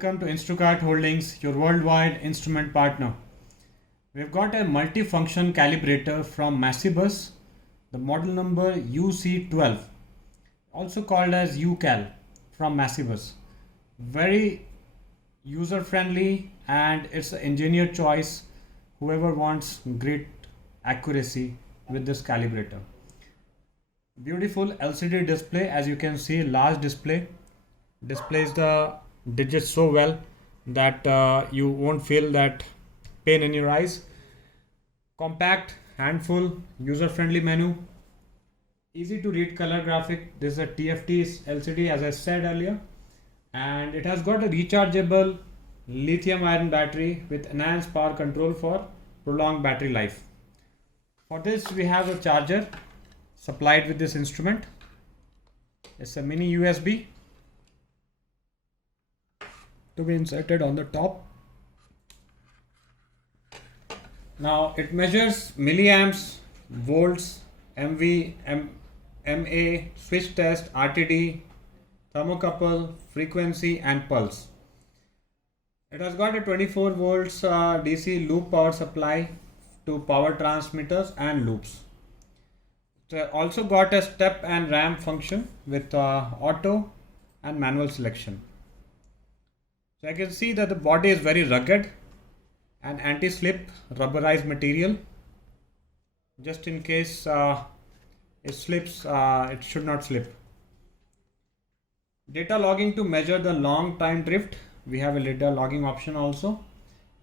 welcome to Instrucart Holdings, your worldwide instrument partner. We've got a multifunction calibrator from Massibus, the model number UC12, also called as UCal from Massibus. Very user friendly and it's an engineer choice, whoever wants great accuracy with this calibrator. Beautiful LCD display, as you can see, large display displays the digits so well that you won't feel that pain in your eyes. Compact, handful, user-friendly menu, easy to read color graphic. This is a TFT LCD, as I said earlier, and it has got a rechargeable lithium-ion battery with enhanced power control for prolonged battery life. For this, we have a charger supplied with this instrument. It's a mini USB to be inserted on the top. Now it measures milliamps, volts, MV, MA, switch test, RTD, thermocouple, frequency and pulse. It has got a 24 volts DC loop power supply to power transmitters and loops. It also got a step and ramp function with auto and manual selection. So I can see that the body is very rugged and anti-slip rubberized material. Just in case it slips, it should not slip. Data logging to measure the long time drift. We have a data logging option also.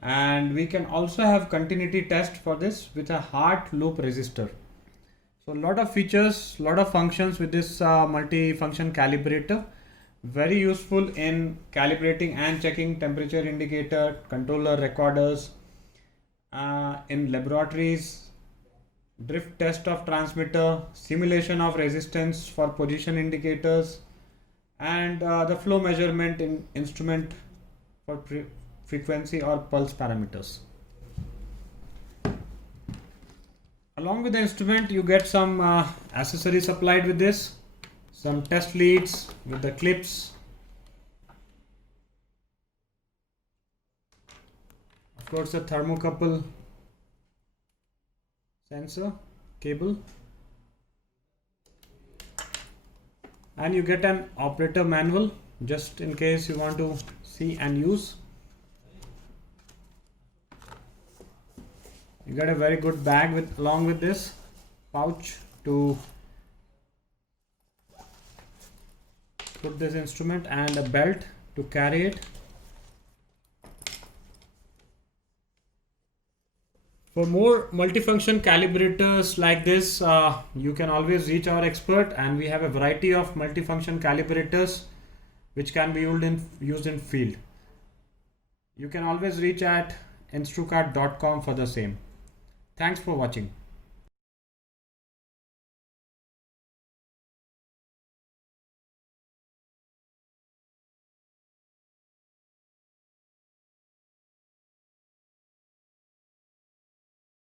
And we can also have continuity test for this with a heart loop resistor. So a lot of features, lot of functions with this multi-function calibrator. Very useful in calibrating and checking temperature indicator, controller recorders, in laboratories, drift test of transmitter, simulation of resistance for position indicators, and the flow measurement in instrument for frequency or pulse parameters. Along with the instrument, you get some accessories supplied with this. Some test leads with the clips. Of course, a thermocouple sensor cable. And you get an operator manual just in case you want to see and use. You get a very good bag along with this pouch to put this instrument and a belt to carry it. For more multifunction calibrators like this, you can always reach our expert, and we have a variety of multifunction calibrators which can be used in field. You can always reach at instrucart.com for the same. Thanks for watching.